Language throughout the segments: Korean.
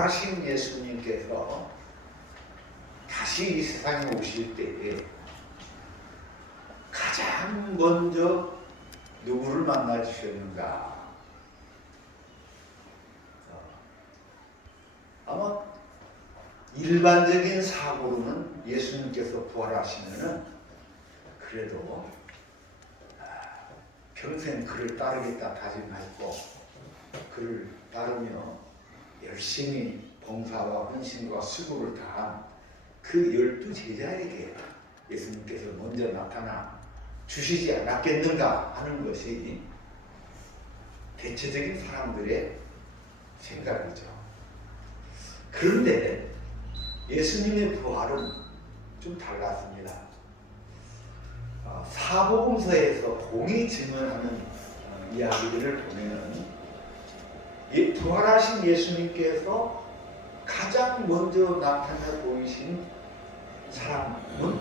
부활하신 예수님께서 다시 이 세상에 오실 때에 가장 먼저 누구를 만나 주셨는가? 아마 일반적인 사고로는 예수님께서 부활하시면은 그래도 평생 그를 따르겠다 다짐했고 그를 따르며 열심히 봉사와 헌신과 수고를 다한 그 12제자에게 예수님께서 먼저 나타나 주시지 않았겠는가 하는 것이 대체적인 사람들의 생각이죠. 그런데 예수님의 부활은 좀 달랐습니다. 사복음서에서 공이 증언하는 이야기들을 보면 이 부활하신 예수님께서 가장 먼저 나타나 보이신 사람은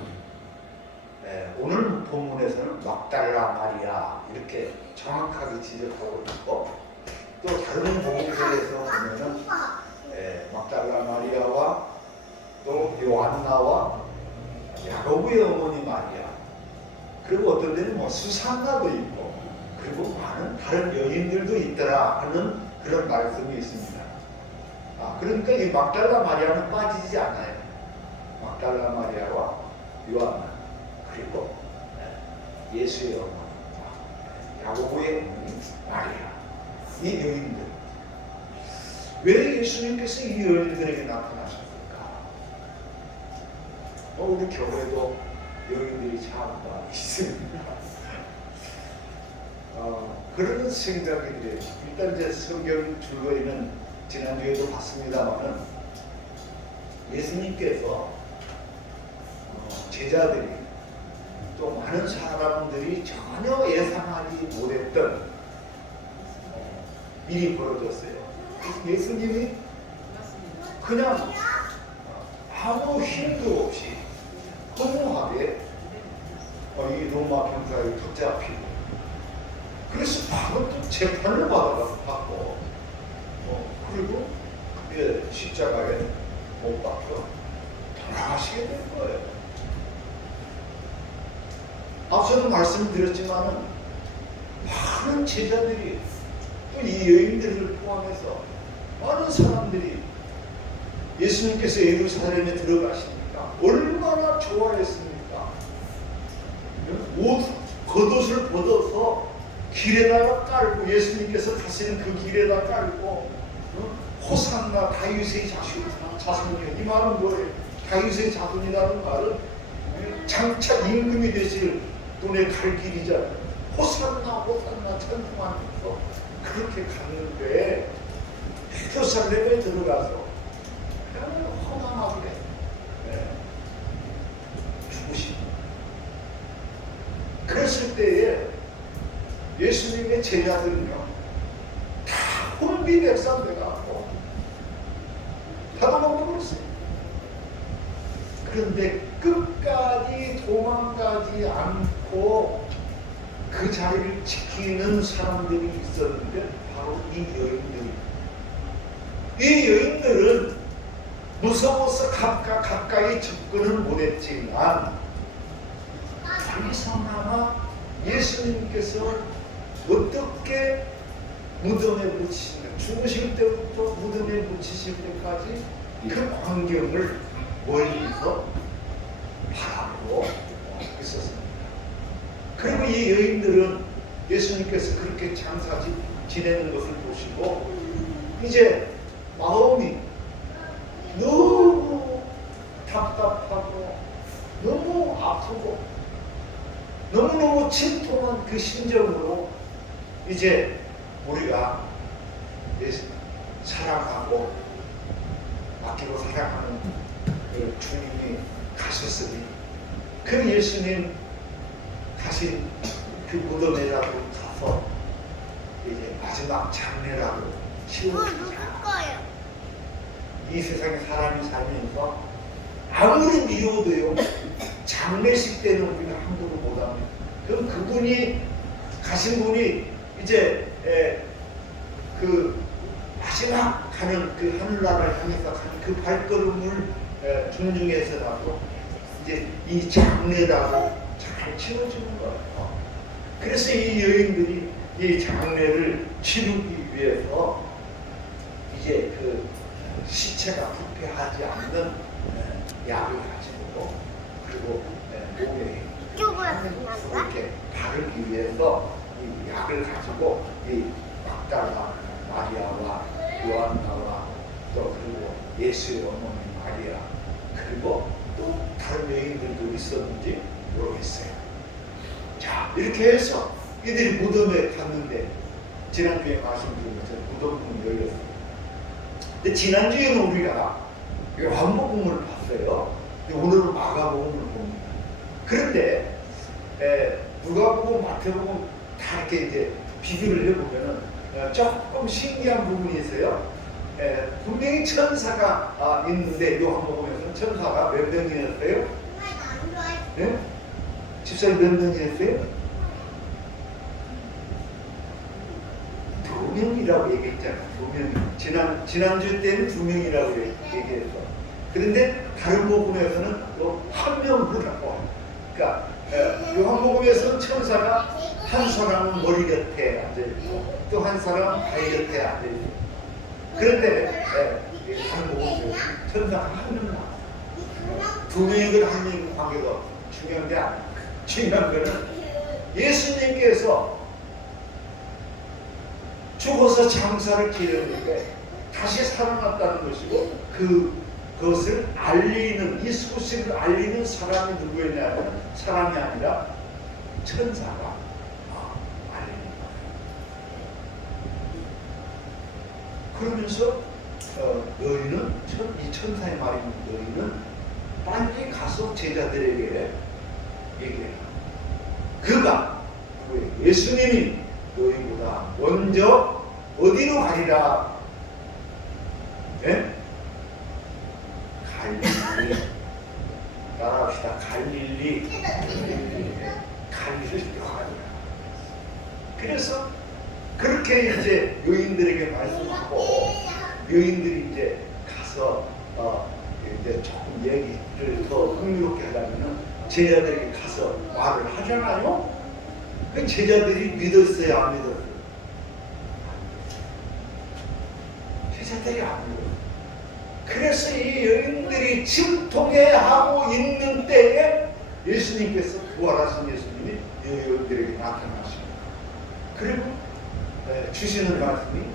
오늘 본문에서는 막달라 마리아 이렇게 정확하게 지적하고 있고 또 다른 복음서에서 보면은 막달라 마리아와 또 요한나와 야고보의 어머니 마리아 그리고 어떤 데는 뭐 수산나도 있고 그리고 많은 다른 여인들도 있더라 하는 그런 말씀이 있습니다. 그러니까 이 막달라 마리아는 빠지지 않아요. 막달라 마리아와 요한나 그리고 예수의 어머니 야고보의 어머니 마리아 이 여인들 왜 예수님께서 이 여인들에게 나타나셨을까? 우리 교회도 여인들이 참 있습니다. 그런 생각이 들어요. 일단 제 성경 줄거리는 지난주에도 봤습니다만은 예수님께서 제자들이 또 많은 사람들이 전혀 예상하지 못했던 일이 벌어졌어요. 예수님이 그냥 아무 힘도 없이 허무하게 이 로마 병사에 붙잡히고 그래서 바로 또 재판을 받고 그리고 십자가에 못 박혀 돌아가시게 된 거예요. 앞서도 말씀드렸지만은 많은 제자들이 또 이 여인들을 포함해서 많은 사람들이 예수님께서 예루살렘에 들어가시니까 얼마나 좋아했습니까? 옷, 겉옷을 벗어서 길에다가 깔고 예수님께서 가시는 그 길에다 깔고 호산나 다윗의 자손이요. 이 말은 뭐예요? 다윗의 자손이라는 말은 장차 임금이 되실 분의 갈 길이잖아요. 호산나 찬송하면서 그렇게 갔는데 예루살렘에 들어가서 그냥 허망하게 죽으신 그랬을 때에 예수님의 제자들은요 다 혼비백산돼가지고 가둬먹어버렸어요. 그런데 끝까지 도망가지 않고 그 자리를 지키는 사람들이 있었는데 바로 이 여인들이. 이 여인들은 무서워서 가까이 접근을 못했지만 거기서나마 예수님께서 어떻게 무덤에 묻히시는가 죽으실 때부터 무덤에 묻히실 때까지 그 광경을 멀리서 바라보고 있었습니다. 그리고 이 여인들은 예수님께서 그렇게 장사 지내는 것을 보시고 이제 마음이 너무 답답하고 너무 아프고 너무너무 진통한 그 심정으로 이제 우리가 사랑하고 맡기고 사랑하는 그 주님이 가셨으니 그 예수님 가신 그 무덤에라도 가서 이제 마지막 장례라도 치러주자. 이 세상에 사람이 살면서 아무리 미워도요 장례식 때는 우리가 함부로 못합니다. 그럼 그분이 가신 분이 이제 그 마지막 가는 그 하늘나라를 향해서 가는 그 발걸음을 존중해서라도 이제 이 장례라고 잘 치러주는 거예요. 그래서 이 여인들이 이 장례를 치르기 위해서 이제 그 시체가 부패하지 않는 약을 가지고 그리고 몸에 이렇게 바르기 위해서 이 약을 가지고 이 막달라 마리아와 요한나와 또 그리고 예수의 어머니 마리아 그리고 또 다른 여인들도 있었는지 모르겠어요. 자, 이렇게 해서 이들이 무덤에 갔는데 지난주에 말씀드린 것처럼 무덤 문이 열렸어요. 근데 지난주에는 우리가 요한복음을 봤어요. 오늘은 마가복음을 봅니다. 그런데 누가복음, 마태복음 다 이렇게 이제 비교를 해보면은 조금 신기한 부분이 있어요. 분명히 천사가 있는데 요한복음에서는 천사가 몇 명이었어요? 네? 집사님 몇 명이었어요? 2명이라고 얘기했잖아요. 2명. 지난주 때는 2명이라고 얘기했어. 그런데 다른 복음에서는 또 1명을 하고. 그러니까 요한복음에서는 천사가 한 사람은 머리 곁에 앉아있고 또 한 사람은 발 곁에 앉아있고. 그런데 다른 복음에서는 천사가 1명 나와요. 2명이건 1명이건 관계가 없어. 중요한 게 아니야. 중요한 거는 예수님께서 죽어서 장사를 지렸는데 다시 살아났다는 것이고 그것을 알리는 이 소식을 알리는 사람이 누구였냐면 사람이 아니라 천사가 알리는 거예요. 그러면서 너희는 이 천사의 말이 너희는 빨리 가서 제자들에게 얘기해라. 그가 예수님이 너희보다 먼저 어디로 가리라? 네? 갈릴리. 따라합시다. 갈릴리로 가리라. 그래서 그렇게 이제 여인들에게 말씀하고 여인들이 이제 가서 이제 조금 얘기를 더 흥미롭게 하려면은 제자들에게 가서 말을 하잖아요. 그 제자들이 믿었어요, 안 믿었어요? 제자들이 안 믿었어요. 그래서 이 여인들이 침통해하고 있는 때에 예수님께서 부활하신 예수님이 이 여인들에게 나타나십니다. 그리고 주시는 말씀이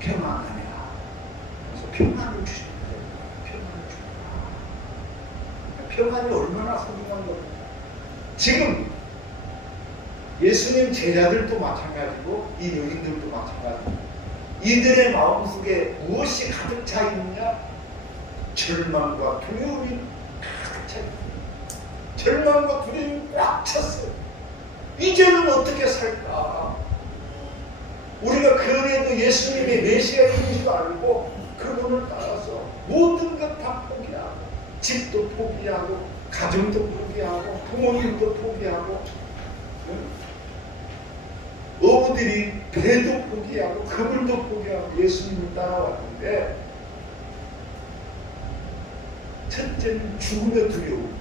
평안하냐. 그래서 평안을 주십니다. 평안이 얼마나 소중한 거예요. 지금 예수님 제자들도 마찬가지고 이 여인들도 마찬가지고 이들의 마음속에 무엇이 가득 차 있느냐? 절망과 두려움이 가득 차 있어요. 절망과 두려움이 꽉 찼어요. 이제는 어떻게 살까? 우리가 그래도 예수님의 메시아인 줄 알고 그분을 따라서 모든 것 다 포기하고 집도 포기하고 가정도 포기하고 부모님도 포기하고 어부들이 배도 포기하고 그물도 포기하고 예수님을 따라왔는데 첫째는 죽음의 두려움.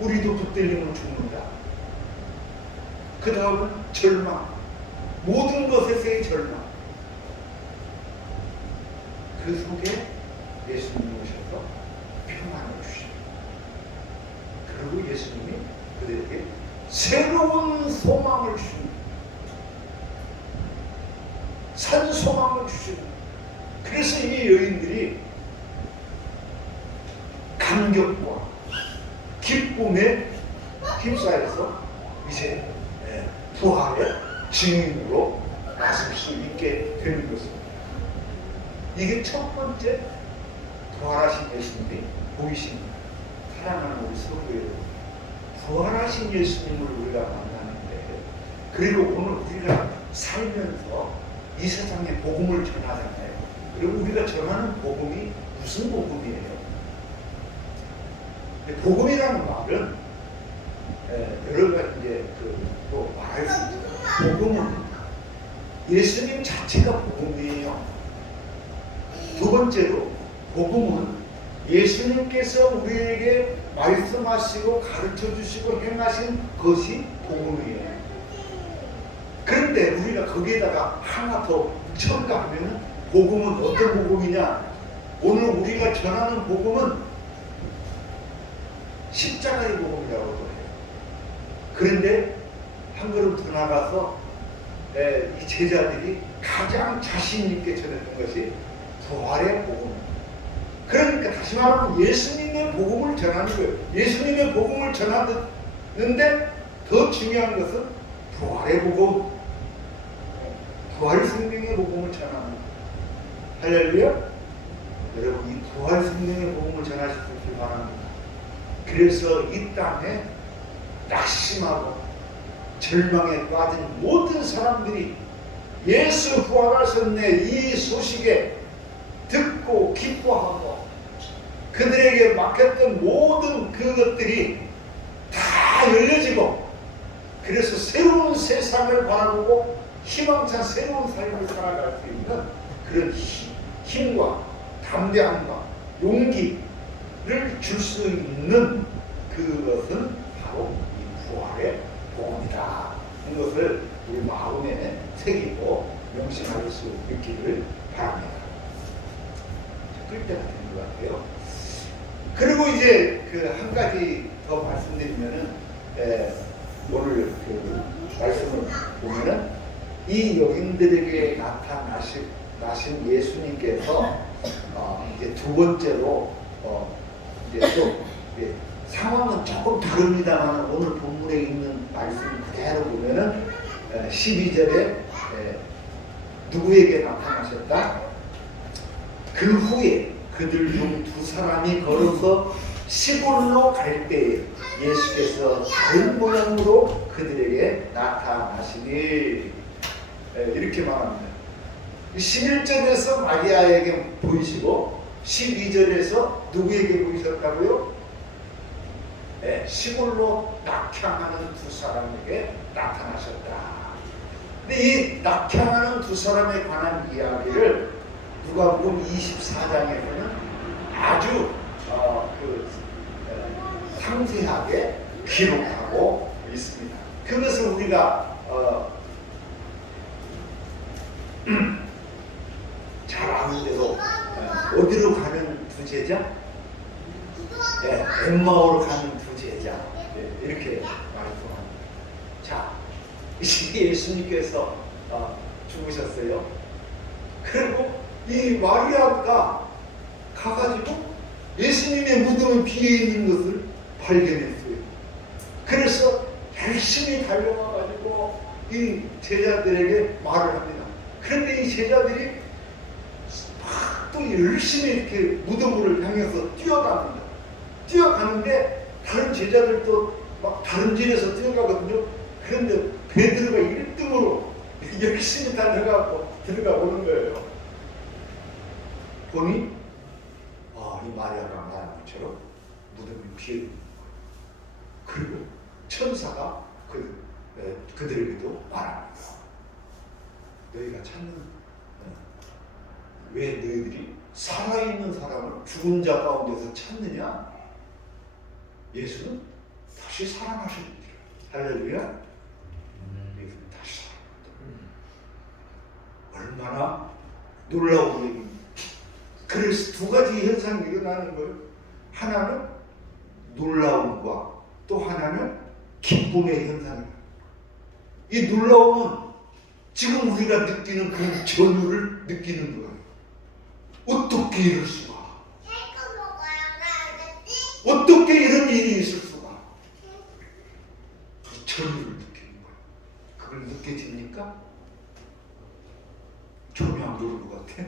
우리도 붙들리면 죽는다. 그 다음은 절망. 모든 것에서의 절망. 그 속에 예수님이 오셔서 평안을 주십니다. 그리고 예수님이 그들에게 새로운 소망을 주십니다. 산 소망을 주십니다. 그래서 이 여인들이 감격과 기쁨에 휩싸여서 이제 부활의 증인으로 나설 수 있게 되는 것입니다. 이게 첫 번째 부활하신 예수님이 보이신 사랑하는 우리 성도 여러분, 부활하신 예수님을 우리가 만나는데, 그리고 오늘 우리가 살면서 이 세상에 복음을 전하잖아요. 그리고 우리가 전하는 복음이 무슨 복음이에요? 복음이라는 말은 여러 가지 이제 또 말할 수 있죠. 복음은 예수님 자체가 복음이에요. 번째로 복음은 예수님께서 우리에게 말씀하시고 가르쳐 주시고 행하신 것이 복음이에요. 그런데 우리가 거기에다가 하나 더 첨가하면 복음은 어떤 복음이냐? 오늘 우리가 전하는 복음은 십자가의 복음이라고 해요. 그런데 한 걸음 더 나가서 이 제자들이 가장 자신 있게 전했던 것이 부활의 복음. 그러니까 다시 말하면 예수님의 복음을 전하는 거예요. 예수님의 복음을 전하는데 더 중요한 것은 부활의 복음, 부활 생명의 복음을 전하는 거예요. 할렐루야. 여러분, 이 부활 생명의 복음을 전하실 수 있길 바랍니다. 그래서 이 땅에 낙심하고 절망에 빠진 모든 사람들이 예수 부활하셨네 이 소식에 듣고 기뻐하고 그들에게 맡겼던 모든 그것들이 다 열려지고 그래서 새로운 세상을 바라보고 희망찬 새로운 삶을 살아갈 수 있는 그런 힘과 담대함과 용기를 줄 수 있는 그것은 바로 이 부활의 복음이다. 이것을 우리 마음에 새기고 명심할 수 있기를 바랍니다. 끌 때가 되는 것 같아요. 그리고 이제 그 한 가지 더 말씀드리면은 오늘 그 말씀을 보면은 이 여인들에게 나신 예수님께서 이제 두 번째로 이제 또 상황은 조금 다릅니다만 오늘 본문에 있는 말씀 그대로 보면은 12절에 누구에게 나타나셨다? 그 후에 그들 중 두 사람이 걸어서 시골로 갈 때에 예수께서 다른 모양으로 그들에게 나타나시니 이렇게 말합니다. 11절에서 마리아에게 보이시고 12절에서 누구에게 보이셨다고요? 시골로 낙향하는 두 사람에게 나타나셨다. 근데 이 낙향하는 두 사람에 관한 이야기를 누가복음 24장에서는 아주 상세하게 기록하고 있습니다. 그것을 우리가 잘 아는 대로 어디로 가는 두 제자? 엠마오로 가는 두 제자 이렇게 말씀합니다. 자, 이제 예수님께서 죽으셨어요. 그리고 이 마리아가 가가지고 예수님의 무덤에 비어 있는 것을 발견했어요. 그래서 열심히 달려와가지고 이 제자들에게 말을 합니다. 그런데 이 제자들이 막 또 열심히 이렇게 무덤을 향해서 뛰어갑니다. 뛰어가는데 다른 제자들도 막 다른 길에서 뛰어가거든요. 그런데 베드로가 1등으로 열심히 달려가고 들어가 오는 거예요. 보니 이 마리아가 말한 것처럼 무덤이 비어있는 거예요. 그리고 천사가 그들에게도 말합니다. 너희가 찾는 왜 너희들이 살아있는 사람을 죽은 자 가운데서 찾느냐? 예수는 다시 살아나십니다. 할렐루야. 예수는 다시 살아납니다. 얼마나 놀라운 얘기입니다. 그래서 두 가지 현상이 일어나는 거예요. 하나는 놀라움과 또 하나는 기쁨의 현상이에요. 이 놀라움은 지금 우리가 느끼는 그런 전율을 느끼는 거예요. 어떻게 이럴 수가? 어떻게 이런 일이 있을 수가? 그 전율을 느끼는 거예요. 그걸 느껴집니까? 전혀 안 그런 것 같아.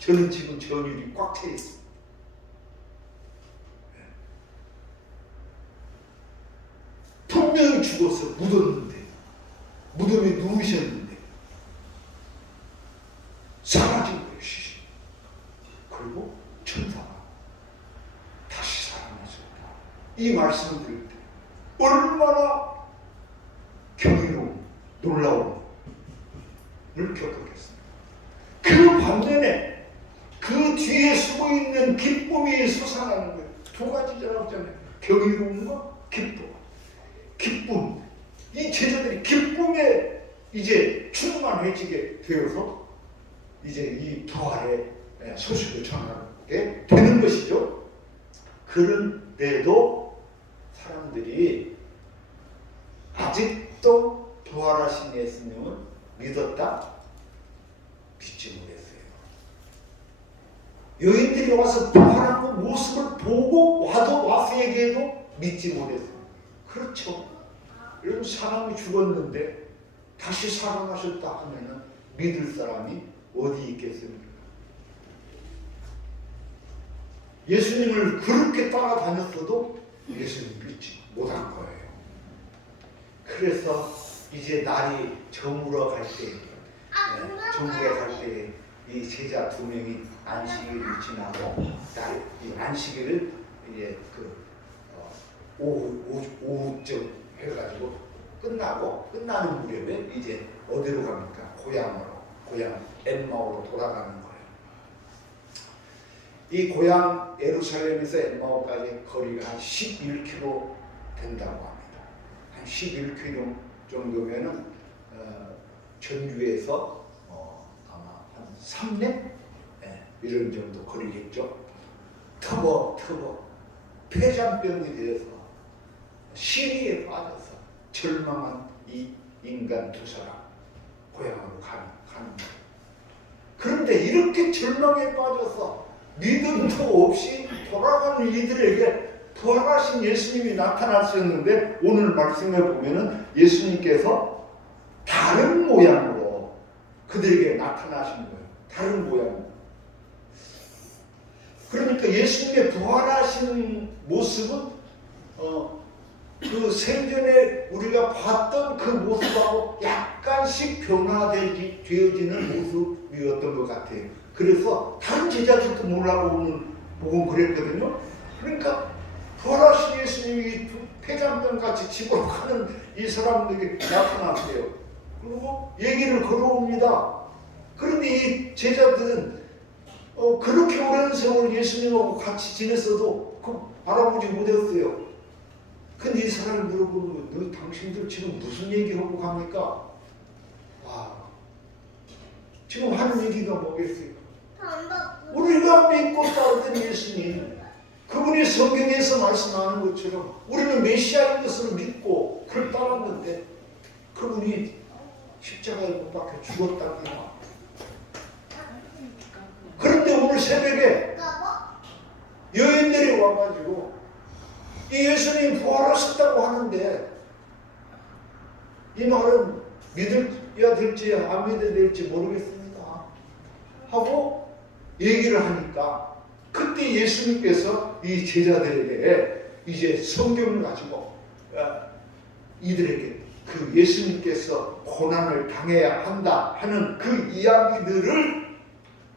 저는 지금 전율이 꽉 차 있어요. 분명히 죽어서 묻었는데, 무덤에 누우셨는데 사라진 거예요. 그리고 천사가 다시 살아나셨다. 이 말씀을 드릴 때 얼마나 경이로운 놀라움을 겪었겠습니까? 그 반면에 그 있는 기쁨이 솟아나는 거예요. 두 가지라고 했잖아요. 경이로움과 기쁨. 기쁨. 이 제자들이 기쁨에 이제 충만해지게 되어서 이제 이 부활의 소식을 전하게 되는 것이죠. 그런데도 사람들이 아직도 부활하신 예수님을 믿었다? 믿지 못했어요. 여인들이 와서 부활한 그 모습을 보고 와서 얘기해도 믿지 못했어요. 그렇죠. 여러분, 사람이 죽었는데 다시 살아나셨다 하면은 믿을 사람이 어디 있겠습니까? 예수님을 그렇게 따라다녔어도 예수님 믿지 못한 거예요. 그래서 이제 날이 저물어 갈 때, 이 제자 두 명이 안식일을 지나고 이 안식일을 이제 오후쯤 해가지고 끝나는 무렵에 이제 어디로 갑니까? 고향 엠마오로 돌아가는 거예요. 이 고향 예루살렘에서 엠마오까지 거리가 한 11km 된다고 합니다. 한 11km 정도면은 전주에서 아마 한 3례 이런 정도 거리겠죠. 터벅 폐잔병이 되어서 시리에 빠져서 절망한 이 인간 두 사람 고향으로 가는 거예요. 그런데 이렇게 절망에 빠져서 믿음도 없이 돌아가는 이들에게 부활하신 예수님이 나타나셨는데, 오늘 말씀에 보면은 예수님께서 다른 모양으로 그들에게 나타나신 거예요. 다른 모양. 그러니까 예수님의 부활하신 모습은 그 생전에 우리가 봤던 그 모습하고 약간씩 변화되어지는 모습이었던 것 같아요. 그래서 다른 제자들도 보고 그랬거든요. 그러니까 부활하신 예수님이 폐잔병 같이 집으로 가는 이 사람들에게 나타났어요. 그리고 얘기를 걸어옵니다. 그런데 이 제자들은 그렇게 오랜 세월 예수님하고 같이 지냈어도 알아보지 못했어요. 근데 이 사람이 물어보는 거예요. 당신들 지금 무슨 얘기하고 갑니까? 지금 하는 얘기가 뭐겠어요? 우리가 믿고 따르던 예수님, 그분이 성경에서 말씀하는 것처럼 우리는 메시아인 것을 믿고 그를 따랐는데 그분이 십자가에 못 박혀 죽었답니다. 그런데 오늘 새벽에 여인들이 와가지고 이 예수님 부활하셨다고 하는데 이 말은 믿어야 될지 안 믿어야 될지 모르겠습니다 하고 얘기를 하니까, 그때 예수님께서 이 제자들에게 이제 성경을 가지고 이들에게 그 예수님께서 고난을 당해야 한다 하는 그 이야기들을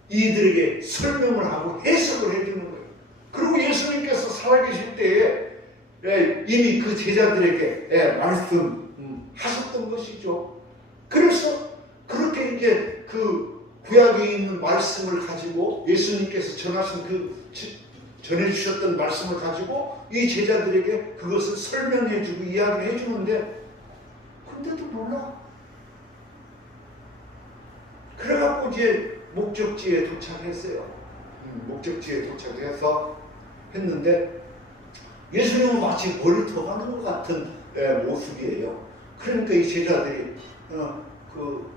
이들에게 설명을 하고 해석을 해주는 거예요. 그리고 예수님께서 살아계실 때에 이미 그 제자들에게 말씀하셨던 것이죠. 그래서 그렇게 이제 그 구약에 있는 말씀을 가지고 예수님께서 전해주셨던 말씀을 가지고 이 제자들에게 그것을 설명해주고 이야기를 해주는데, 근데도 몰라. 그래갖고 이제 목적지에 도착했어요. 목적지에 도착해서 했는데 예수님은 마치 멀리 가는 것 같은 모습이에요. 그러니까 이 제자들이 그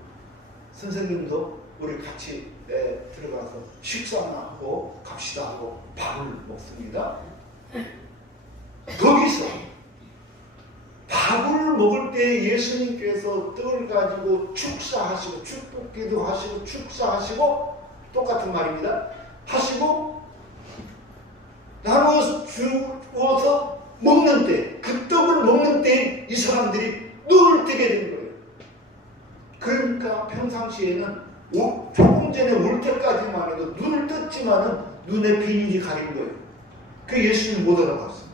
선생님도 우리 같이 들어가서 식사나 하고 갑시다 하고 밥을 먹습니다. 거기서 밥을 먹을 때 예수님께서 떡을 가지고 축사하시고 축복기도 하시고 축사하시고 똑같은 말입니다. 하시고 나눠서 주어서 먹는 때, 그 떡을 먹는 때 이 사람들이 눈을 뜨게 된 거예요. 그러니까 평상시에는 조금 전에 올 때까지만 해도 눈을 떴지만은 눈에 비닐이 가린 거예요. 그 예수님 못 알아봤어요.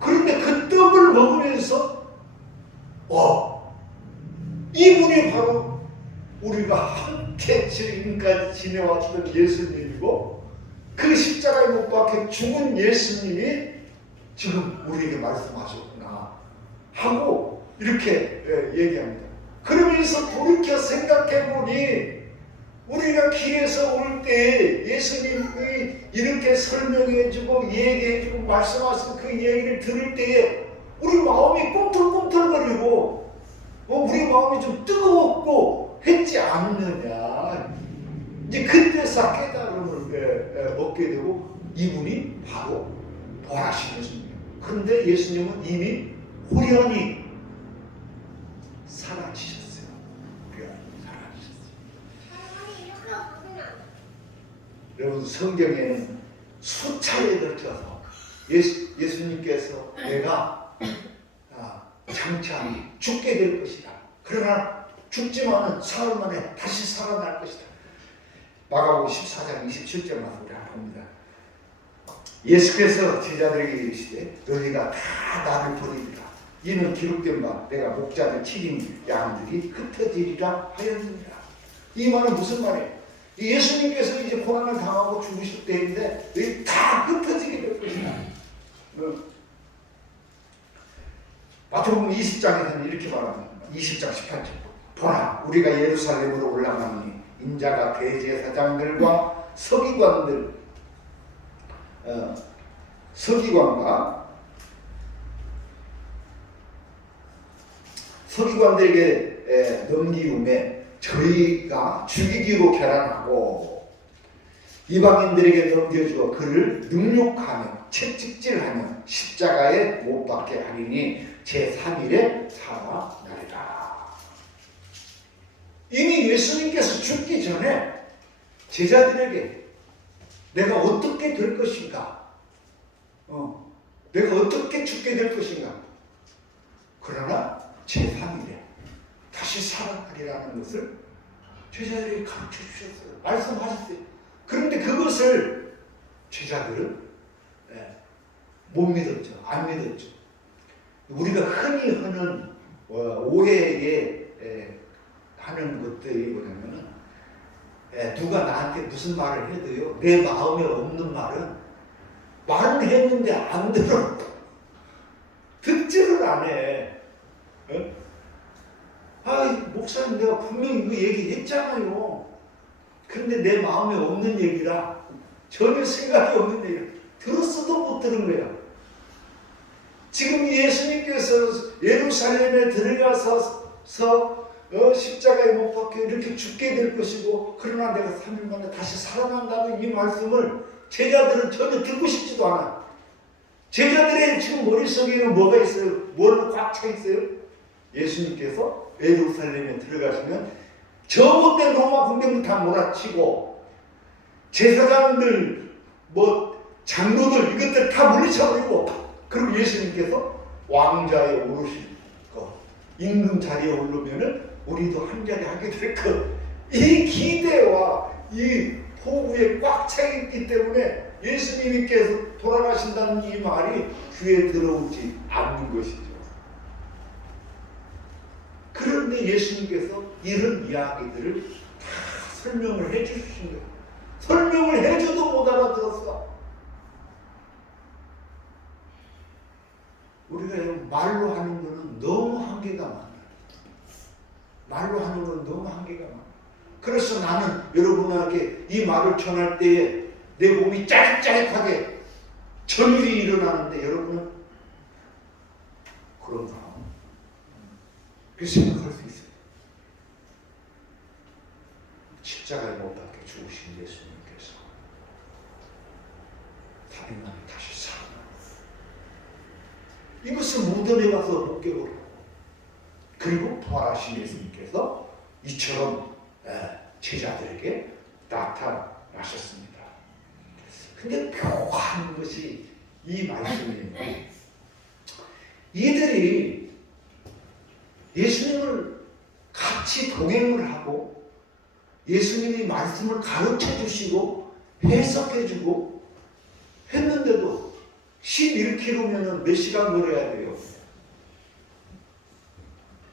그런데 그 떡을 먹으면서 이분이 바로 우리가 함께 지금까지 지내왔던 예수님이고 그 십자가에 못 박혀 죽은 예수님이 지금 우리에게 말씀하셨구나 하고 이렇게 얘기합니다. 그러면서 돌이켜 생각해보니 우리가 길에서 올 때 예수님이 이렇게 설명해주고 얘기해주고 말씀하신 그 얘기를 들을 때에 우리 마음이 꿈틀꿈틀거리고 우리 마음이 좀 뜨거웠고 했지 않느냐. 이제 그때서 깨달음을 얻게 되고 이분이 바로 부활하신 예수님. 그런데 예수님은 이미 호련히 사라지셨어요. 여러분 성경에는 수차례에 걸쳐서 예수님께서 내가 장차히 죽게 될 것이다. 그러나 죽지만은 사흘 만에 다시 살아날 것이다. 마가복음 14장 27절 말씀 우리 한번 봅니다. 예수께서 제자들에게 이르시되 너희가 다 나를 버리리라. 이는 기록된 바 내가 목자들 치린 양들이 흩어지리라 하였느니라. 이 말은 무슨 말이에요? 예수님께서 이제 고난을 당하고 죽으실 때인데 너희 다 흩어지게 될 것이다. 마태복음 20장에서는 이렇게 말합니다. 20장 18절 보라 우리가 예루살렘으로 올라가니 인자가 대제사장들과 서기관들에게 넘기움에 저희가 죽이기로 결단하고 이방인들에게 넘겨주어 그를 능욕하며 채찍질하며 십자가에 못 박게 하리니 제3일에 살아나리라. 이미 예수님께서 죽기 전에 제자들에게 내가 어떻게 될 것인가, 내가 어떻게 죽게 될 것인가, 그러나 제3일에 다시 살아나리라는 것을 제자들이 가르쳐 주셨어요. 말씀하셨어요. 그런데 그것을 제자들은 못 믿었죠. 안 믿었죠. 우리가 흔히 하는 오해에 하는 것들이 뭐냐면은 누가 나한테 무슨 말을 해도요 내 마음에 없는 말은 했는데 안 들어. 듣지를 안 해. 목사님 내가 분명히 이거 얘기했잖아요. 근데 내 마음에 없는 얘기라 전혀 생각이 없는 얘기라 들었어도 못 들은 거야. 지금 예수님께서 예루살렘에 들어가서 십자가에 못 박혀 이렇게 죽게 될 것이고 그러나 내가 3일 만에 다시 살아난다는 이 말씀을 제자들은 전혀 듣고 싶지도 않아. 제자들의 지금 머릿속에는 뭐가 있어요? 뭘로 꽉 차 있어요? 예수님께서 예루살렘에 들어가시면 저못된 로마 군병들 다 몰아치고 제사장들 장로들 이것들 다 물리쳐버리고 그리고 예수님께서 왕자에 오르실 것 임금 자리에 오르면은 우리도 한 자리 하게 될 것 이 기대와 이 포부에 꽉 차 있기 때문에 예수님께서 돌아가신다는 이 말이 귀에 들어오지 않는 것이죠. 그런데 예수님께서 이런 이야기들을 다 설명을 해주신 거예요. 설명을 해줘도 못 알아들었어. 우리가 말로 하는 거는 너무 한계가 많아요. 말로 하는 건 너무 한계가 많아요. 그래서 나는 여러분에게 이 말을 전할 때에 내 몸이 짜릿짜릿하게 전율이 일어나는데 여러분은 그런가? 그렇게 생각할 수 있어요. 십자가에 못 박혀 죽으신 예수님께서 3일 만에 다시 살아나요. 이것을 무덤에 가서 목격을 그리고 부활하신 예수님께서 이처럼 제자들에게 나타나셨습니다. 근데 묘한 것이 이 말씀이에요. 이들이 예수님을 같이 동행을 하고 예수님이 말씀을 가르쳐 주시고 해석해 주고 했는데도 11km면 몇 시간 걸어야 돼요?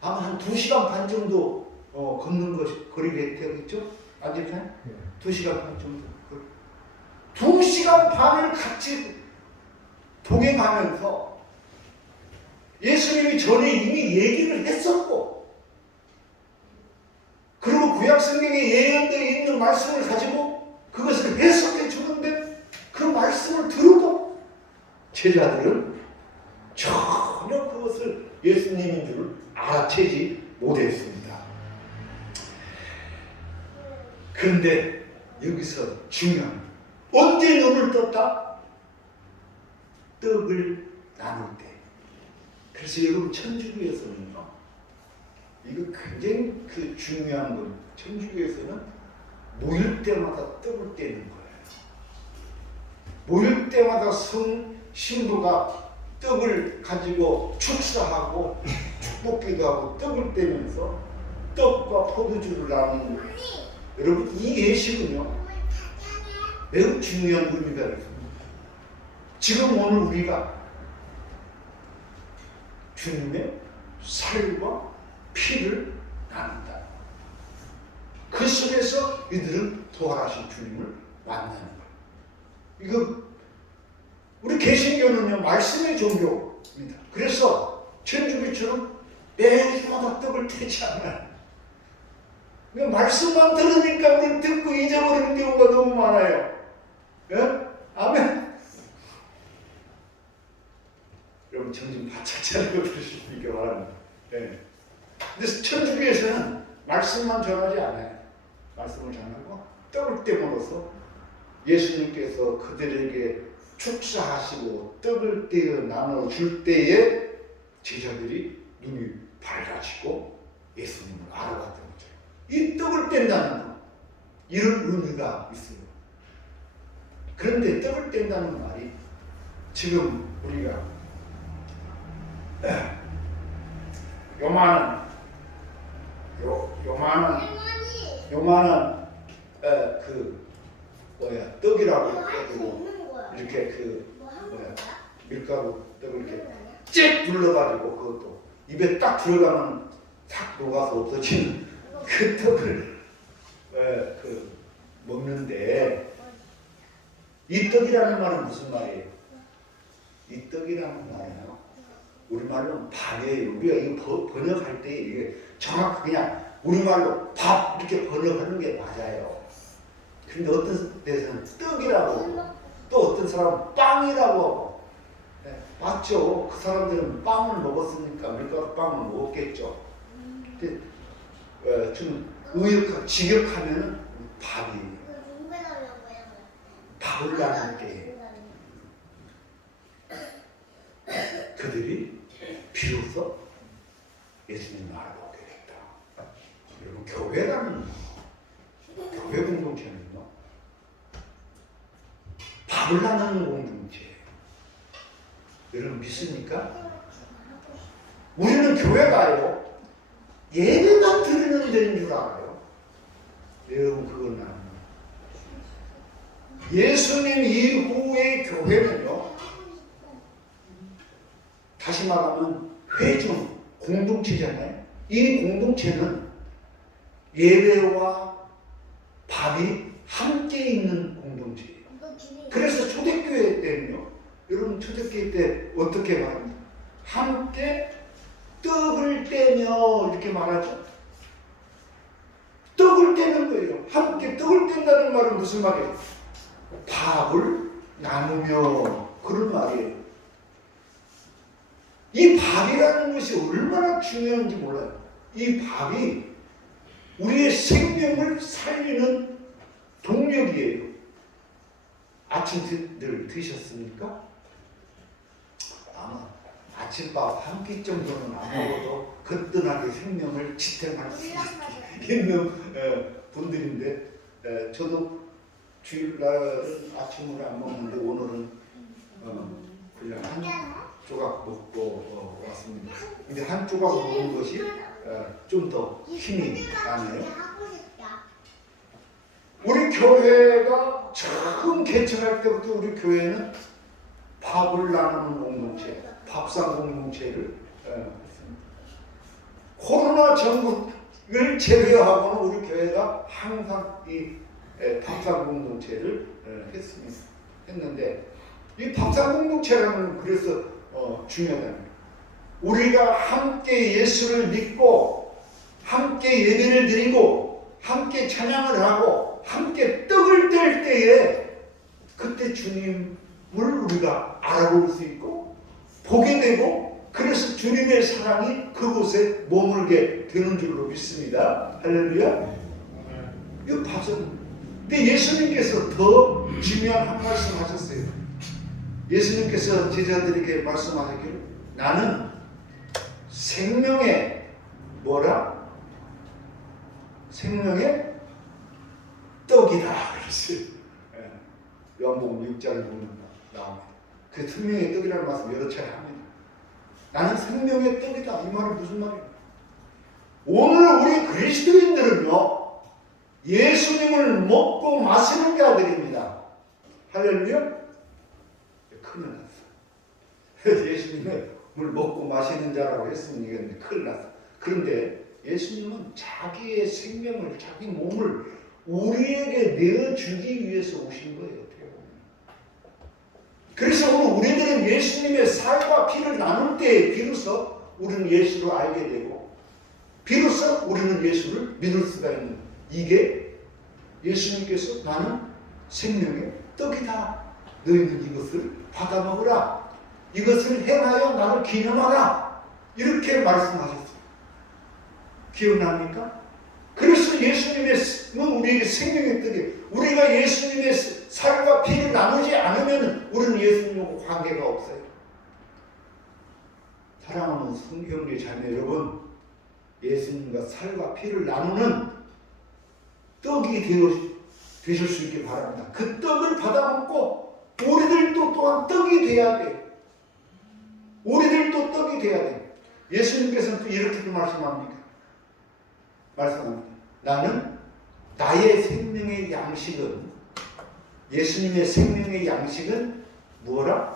아마 한 2시간 반 정도 걷는 거리겠죠? 안 되잖아요? 2시간 반 정도. 2시간 반을 같이 동행하면서 예수님이 전에 이미 얘기를 했었고, 그리고 구약성경에 예언되어 있는 말씀을 가지고 그것을 해석해 주는데, 그 말씀을 들어도 제자들은 전혀 그것을 예수님인 줄 알아채지 못했습니다. 그런데 여기서 중요한, 언제 눈을 떴다? 떡을 나눌 때. 그래서 여러분, 천주교에서는요, 이거 굉장히 그 중요한 건, 천주교에서는 모일 때마다 떡을 떼는 거예요. 모일 때마다 신부가 떡을 가지고 축사하고 축복기도 하고 떡을 떼면서 떡과 포도주를 나누는 거예요. 여러분, 이 예식은요, 매우 중요한 의미가 있습니다. 지금 오늘 우리가 주님의 살과 피를 나눈다. 그 속에서 이들은 부활하신 주님을 만나는 거예요. 이거 우리 개신교는요, 말씀의 종교입니다. 그래서 천주교처럼 매주마다 떡을 떼지 않아요. 말씀만 들으니까 우리 듣고 잊어버리는 경우가 너무 많아요. 예? 아멘. 여러분, 정신 바짝 차리고 들으시기 바랍니다. 예. 근데 천주교에서는 말씀만 전하지 않아요. 말씀을 전하고 떡을 떼므로써 예수님께서 그들에게 축사하시고 떡을 떼어 나눠줄 때에 제자들이 눈이 밝아지고 예수님을 알아갔던 거죠. 이 떡을 뗀다는 것, 이런 의미가 있어요. 그런데 떡을 뗀다는 말이 지금 우리가 요만한 떡이라고 해가지고 이렇게 밀가루 떡을 이렇게 쭉 눌러가지고 그것도 입에 딱 들어가면 탁 녹아서 없어지는 그 떡을 먹는데, 이 떡이라는 말은 무슨 말이에요? 이 떡이라는 말은요, 우리말로 밥이에요. 우리가 이거 번역할 때 이게 정확히 그냥 우리말로 밥 이렇게 번역하는 게 맞아요. 근데 어떤 데서는 떡이라고 하고, 또 어떤 사람은 빵이라고 하고, 네, 맞죠? 그 사람들은 빵을 먹었으니까 밀가루 빵을 먹었겠죠. 근데 좀 직역하면 밥이, 밥을 나눌 때 그들이 비로소 예수님을 알아보게 됐다. 여러분, 교회 공동체는요, 밥을 나누는 공동체예요. 여러분 믿습니까? 우리는 교회가요, 예배만 드리는 데인 줄 알아요. 여러분, 그건 아니에요. 예수님 이후의 교회는요, 다시 말하면 회중, 공동체잖아요. 이 공동체는 예배와 밥이 함께 있는 공동체예요. 그래서 초대교회 때는요, 여러분 초대교회 때 어떻게 말합니까? 함께 떡을 떼며 이렇게 말하죠. 떡을 떼는 거예요. 함께 떡을 뗀다는 말은 무슨 말이에요? 밥을 나누며, 그런 말이에요. 이 밥이라는 것이 얼마나 중요한지 몰라요. 이 밥이 우리의 생명을 살리는 동력이에요. 아침들 드셨습니까? 아마 아침밥 한 끼 정도는 안 먹어도 거뜬하게 생명을 지탱할 수 있는 분들인데, 저도 주일날은 아침을 안 먹는데 오늘은 그냥 한 조각 먹고 왔습니다. 근데 한 조각 먹는 것이 좀 더 힘이 나네요. 우리 교회가 처음 개척할 때부터 우리 교회는 밥을 나누는 공동체, 밥상 공동체를 했습니다. 코로나 전국을 제외하고는 우리 교회가 항상 이 밥상 공동체를 했는데 이 밥상 공동체라는 그래서 중요하다는 우리가 함께 예수를 믿고 함께 예배를 드리고 함께 찬양을 하고 함께 떡을 뗄 때에 그때 주님을 우리가 알아볼 수 있고 보게 되고 그래서 주님의 사랑이 그곳에 머물게 되는 줄로 믿습니다. 할렐루야. 이거 봐서 근데 예수님께서 더 중요한 한 말씀 하셨어요. 예수님께서 제자들에게 말씀하셨기를 나는 생명의 뭐라? 생명의 떡이다. 그랬어요. 요한복음 6장에 보면 나옵니다. 그 생명의 떡이라는 말씀 여러 차례 합니다. 나는 생명의 떡이다. 이 말은 무슨 말이에요? 오늘 우리 그리스도인들은요 예수님을 먹고 마시는 자들입니다. 할렐루야. 큰일 났어. 예수님을 먹고 마시는 자라고 했으면 이겼는데 큰일 났어. 그런데 예수님은 자기의 생명을 자기 몸을 우리에게 내어주기 위해서 오신 거예요. 어떻게 보면. 그래서 오늘 우리들은 예수님의 살과 피를 나눌 때 비로소 우리는 예수를 알게 되고 비로소 우리는 예수를 믿을 수가 있는 이게 예수님께서 나는 생명의 떡이다. 너희는 이것을 받아 먹으라. 이것을 행하여 나를 기념하라. 이렇게 말씀하셨어요. 기억납니까? 그래서 예수님은 우리에게 생명의 떡이 우리가 예수님의 살과 피를 나누지 않으면 우리는 예수님과 관계가 없어요. 사랑하는 성경의 자매 여러분, 예수님과 살과 피를 나누는 떡이 되실 수 있길 바랍니다. 그 떡을 받아먹고 우리들도 또한 떡이 돼야 돼. 우리들도 떡이 돼야 돼. 예수님께서는 또 이렇게도 말씀합니다. 나는 나의 생명의 양식은 예수님의 생명의 양식은 뭐라?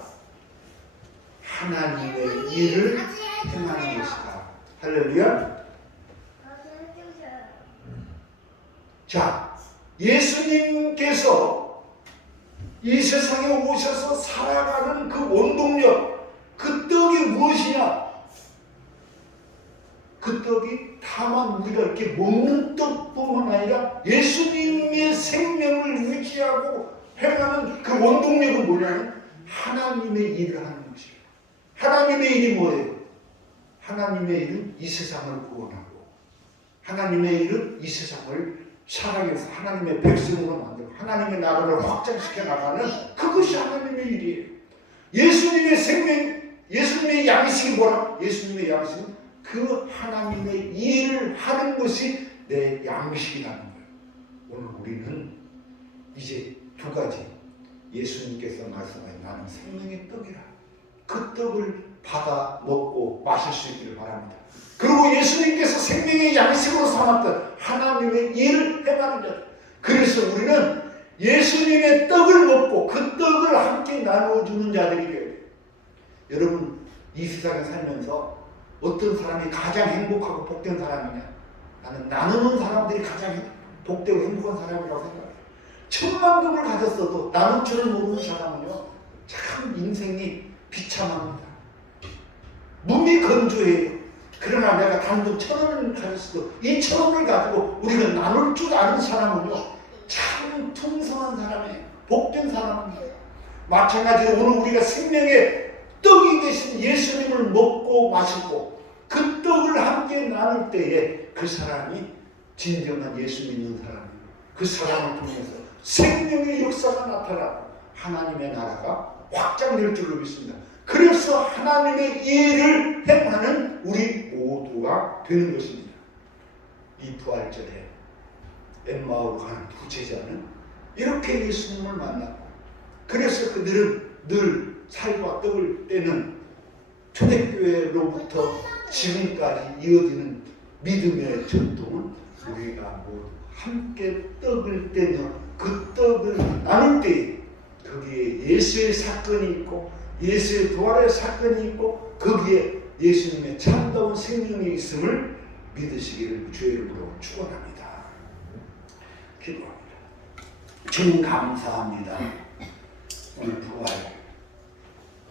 하나님의 일을 행하는 것이다. 할렐루야. 자, 예수님께서 이 세상에 오셔서 살아가는 그 원동력, 그 떡이 무엇이냐? 그 떡이 다만 우리가 이렇게 먹는 떡뿐만 아니라 예수님의 생명을 유지하고 행하는 그 원동력은 뭐냐면 하나님의 일을 하는 것이에요. 하나님의 일이 뭐예요? 하나님의 일은 이 세상을 구원하고 하나님의 일은 이 세상을 살아가서 하나님의 백성으로 만들고 하나님의 나라를 확장시켜 나가는 그것이 하나님의 일이에요. 예수님의 생명, 예수님의 양식이 뭐라? 예수님의 양식은 그 하나님의 일을 하는 것이 내 양식이라는 거예요. 오늘 우리는 이제 두 가지 예수님께서 말씀하신 나는 생명의 떡이라 그 떡을 받아 먹고 마실 수 있기를 바랍니다. 그리고 예수님께서 생명의 양식으로 삼았던 하나님의 일을 행하는 자. 그래서 우리는 예수님의 떡을 먹고 그 떡을 함께 나눠주는 자들이 돼요. 여러분 이 세상에 살면서 어떤 사람이 가장 행복하고 복된 사람이냐? 나는 나누는 사람들이 가장 복되고 행복한 사람이라고 생각해요. 천만금을 가졌어도 나눌 줄 모르는 사람은요 참 인생이 비참합니다. 몸이 건조해요. 그러나 내가 단돈 1,000원을 가졌어도 이 1,000원을 가지고 우리가 나눌 줄 아는 사람은요 참 풍성한 사람이에요. 복된 사람입니다. 마찬가지로 오늘 우리가 생명의 떡이 되신 예수님을 먹고 마시고 그 떡을 함께 나눌 때에 그 사람이 진정한 예수 믿는 사람이에요. 그 사람을 통해서 생명의 역사가 나타나고 하나님의 나라가 확장될 줄로 믿습니다. 그래서 하나님의 일을 행하는 우리 모두가 되는 것입니다. 이 부활절에 엠마오로 가는 두 제자는 이렇게 예수님을 만났고 그래서 그들은 늘 살과 떡을 떼는 초대교회로부터 지금까지 이어지는 믿음의 전통은 우리가 모두 함께 떡을 떼며 그 떡을 나눌 때 거기에 예수의 사건이 있고 예수의 부활의 사건이 있고 거기에 예수님의 참다운 생명이 있음을 믿으시기를 주의 이름으로 축원합니다. 기도합니다. 주님 감사합니다. 오늘 부활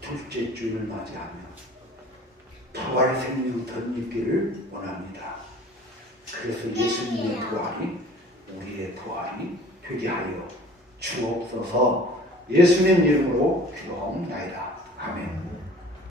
둘째 주를 맞이하며 부활 생명 덧입기를 원합니다. 그래서 예수님의 부활이 우리의 부활이 되게 하여 주옵소서. 예수님 이름으로 기도하옵나이다. 아멘.